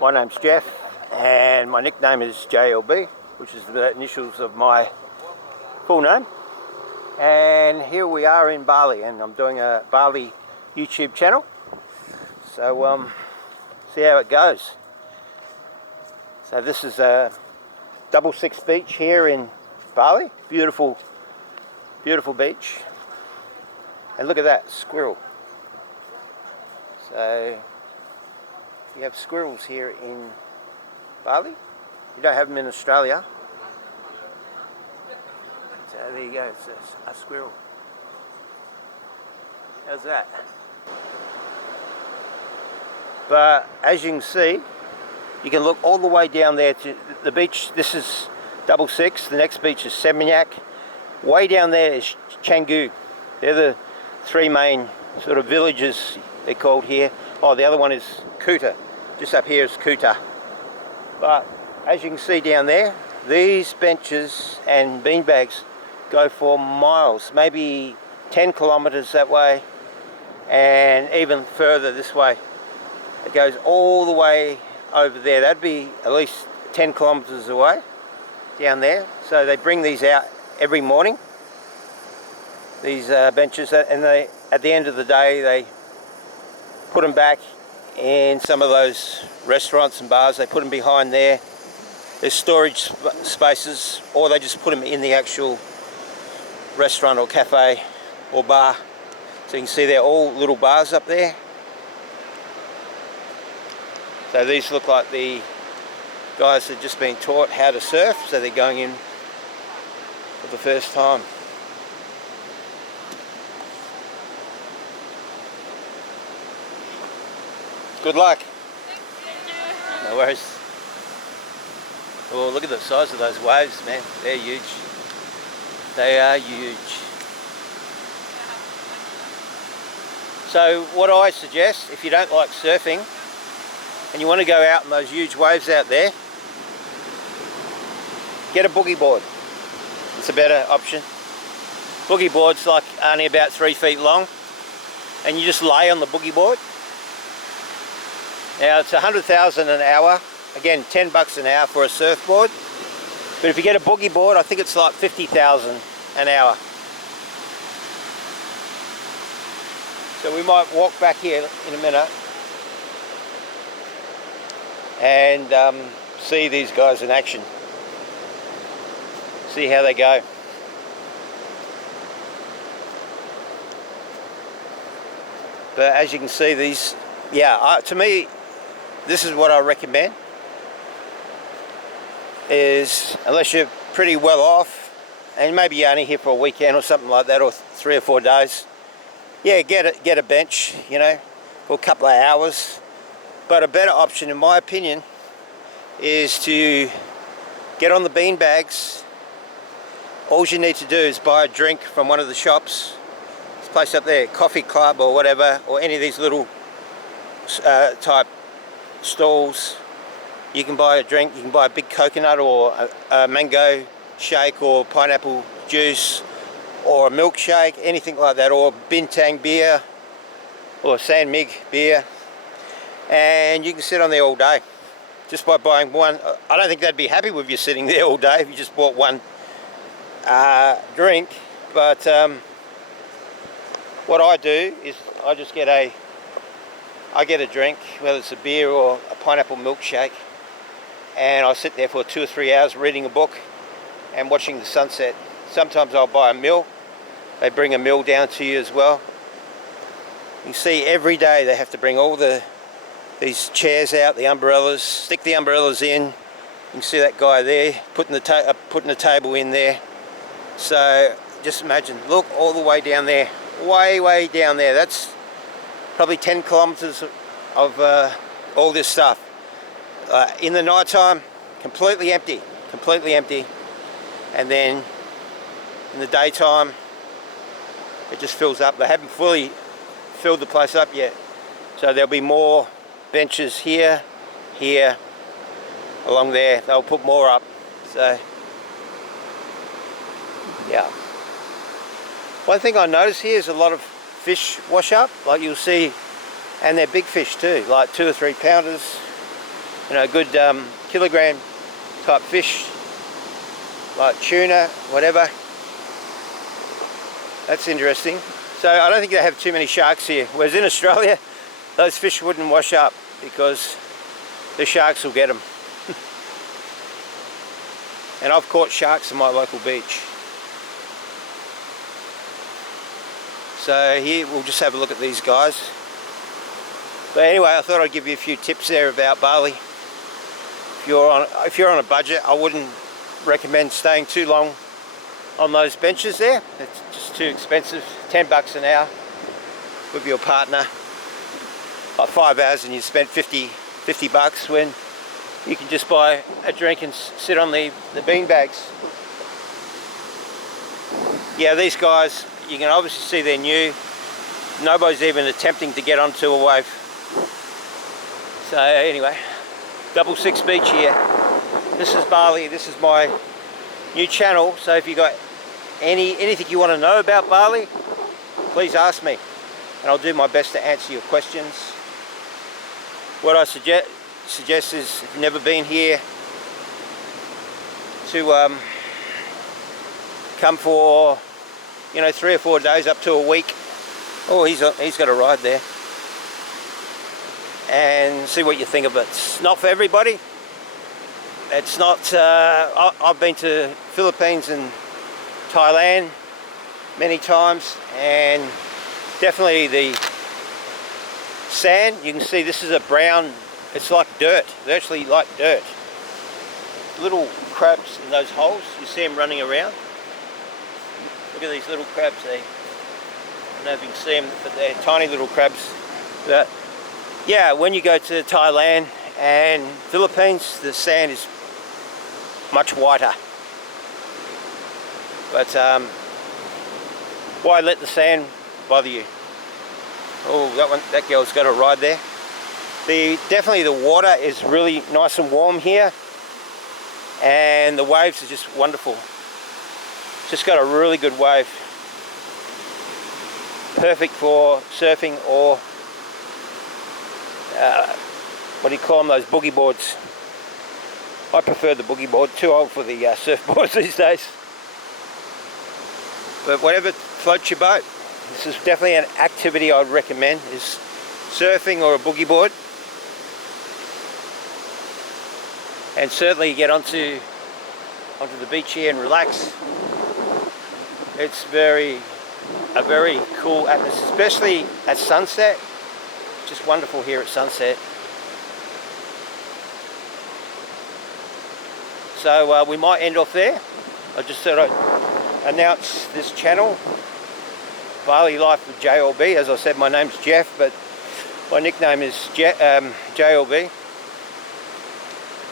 My name's Jeff and my nickname is JLB, which is the initials of my full name. And here we are in Bali, and I'm doing a Bali YouTube channel. So see how it goes. So this is a 66 beach here in Bali. Beautiful, beautiful beach. And look at that squirrel. So you have squirrels here in Bali. You don't have them in Australia. So there you go, it's a squirrel. How's that? But as you can see, you can look all the way down there to the beach. This is 66, the next beach is Seminyak. Way down there is Canggu. They're the three main sort of villages they're called here. Oh, the other one is Kuta. Just up here is Kuta. But as you can see down there, these benches and beanbags go for miles, maybe 10 kilometers that way, and even further this way. It goes all the way over there. That'd be at least 10 kilometers away down there. So they bring these out every morning, these benches, and they, at the end of the day, they put them back in some of those restaurants and bars. They put them behind there. There's storage spaces, or they just put them in the actual restaurant or cafe or bar. So you can see they're all little bars up there. So these look like the guys that have just been taught how to surf, so they're going in for the first time. Good luck. No worries. Oh, look at the size of those waves, man. They're huge. They are huge. So what I suggest, if you don't like surfing and you want to go out in those huge waves out there, get a boogie board. It's a better option. Boogie board's like only about 3 feet long, and you just lay on the boogie board. Now it's 100,000 an hour, again 10 bucks an hour for a surfboard, but if you get a boogie board, I think it's like 50,000 an hour. So we might walk back here in a minute and see these guys in action, see how they go. But as you can see, these, to me, this is what I recommend, is unless you're pretty well off and maybe you're only here for a weekend or something like that, or 3 or 4 days, get a bench, you know, for a couple of hours. But a better option, in my opinion, is to get on the bean bags. All you need to do is buy a drink from one of the shops. This place up there, Coffee Club or whatever, or any of these little type stalls. You can buy a drink, you can buy a big coconut or a mango shake or pineapple juice or a milkshake, anything like that, or bintang beer or San Mig beer, and you can sit on there all day just by buying one. I don't think they'd be happy with you sitting there all day if you just bought one drink, but what I do is I just get a drink, whether it's a beer or a pineapple milkshake, and I sit there for 2 or 3 hours reading a book and watching the sunset. Sometimes I'll buy a meal. They bring a meal down to you as well. You see every day they have to bring all these chairs out, the umbrellas, stick the umbrellas in. You can see that guy there putting the table in there. So just imagine, look all the way down there, way down there. That's probably 10 kilometers of all this stuff. In the night time, completely empty, and then in the daytime it just fills up. They haven't fully filled the place up yet, so there'll be more benches here, along there. They'll put more up. So yeah, one thing I noticed here is a lot of fish wash up, like you'll see, and they're big fish too, like 2 or 3 pounders. you know, good kilogram type fish, like tuna, whatever. That's interesting. So I don't think they have too many sharks here, whereas in Australia those fish wouldn't wash up because the sharks will get them. And I've caught sharks in my local beach. So here we'll just have a look at these guys. But anyway, I thought I'd give you a few tips there about Bali. If you're on a budget, I wouldn't recommend staying too long on those benches there. It's just too expensive. $10 an hour with your partner. Like 5 hours and you spent 50 bucks when you can just buy a drink and sit on the bean bags. Yeah, these guys, you can obviously see they're new. Nobody's even attempting to get onto a wave. So anyway, 66 Beach here. This is Bali. This is my new channel. So if you got anything you want to know about Bali, please ask me, and I'll do my best to answer your questions. What I suggest is, if you've never been here, to come for, you know, 3 or 4 days up to a week. Oh, he's got a ride there, and see what you think of it. It's not for everybody. It's not. I've been to Philippines and Thailand many times, and definitely the sand, you can see this is a brown, it's like dirt, virtually like dirt. Little crabs in those holes, you see them running around. Look at these little crabs there. I don't know if you can see them, but they're tiny little crabs. But yeah, when you go to Thailand and Philippines, the sand is much whiter. But why let the sand bother you? Oh, that girl's got a ride there. Definitely the water is really nice and warm here, and the waves are just wonderful. Just got a really good wave. Perfect for surfing or what do you call them, those boogie boards. I prefer the boogie board, too old for the surfboards these days. But whatever floats your boat, this is definitely an activity I'd recommend, is surfing or a boogie board. And certainly get onto the beach here and relax. It's a very cool atmosphere, especially at sunset. Just wonderful here at sunset. So we might end off there. I just thought I'd announce this channel, Bali Life with JLB. As I said, my name's Jeff, but my nickname is JLB,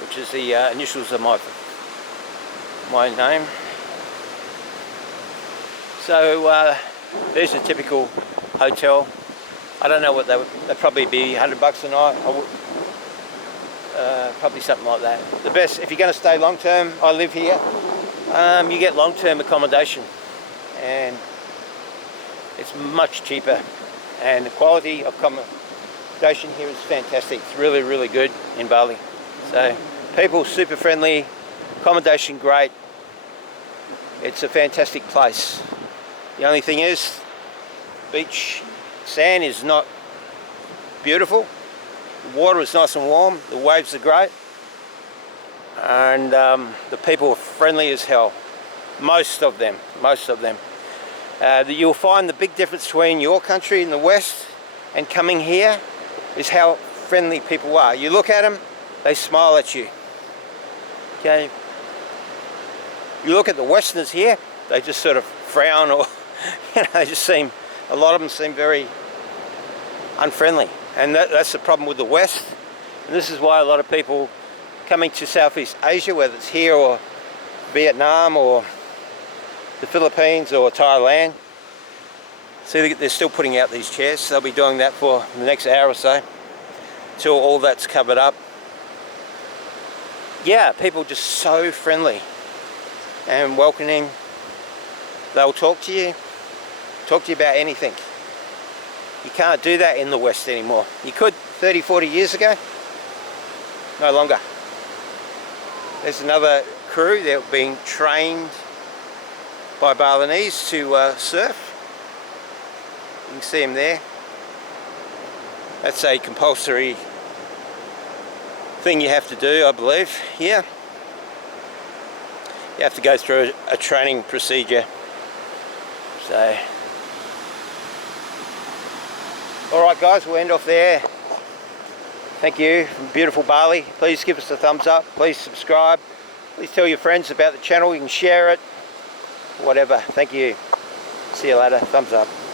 which is the initials of my name. So there's a typical hotel. I don't know what they'd probably be $100 a night. Probably something like that. The best, if you're going to stay long term, I live here, you get long term accommodation, and it's much cheaper, and the quality of accommodation here is fantastic. It's really, really good in Bali. So people super friendly, accommodation great. It's a fantastic place. The only thing is, beach sand is not beautiful. The water is nice and warm, the waves are great, and the people are friendly as hell. Most of them. You'll find the big difference between your country in the West and coming here is how friendly people are. You look at them, they smile at you. Okay. You look at the Westerners here, they just sort of frown, or they just seem, a lot of them seem very unfriendly. And that's the problem with the West. And this is why a lot of people coming to Southeast Asia, whether it's here or Vietnam or the Philippines or Thailand. See, they're still putting out these chairs. They'll be doing that for the next hour or so, till all that's covered up. Yeah, people just so friendly and welcoming. They'll talk to you about anything. You can't do that in the West anymore. You could 30, 40 years ago, no longer. There's another crew. They're being trained by Balinese to surf. You can see them there. That's a compulsory thing you have to do, I believe, here. You have to go through a training procedure. So, alright guys, we'll end off there. Thank you from beautiful Bali. Please give us a thumbs up, please subscribe, please tell your friends about the channel, you can share it, whatever. Thank you. See you later, thumbs up.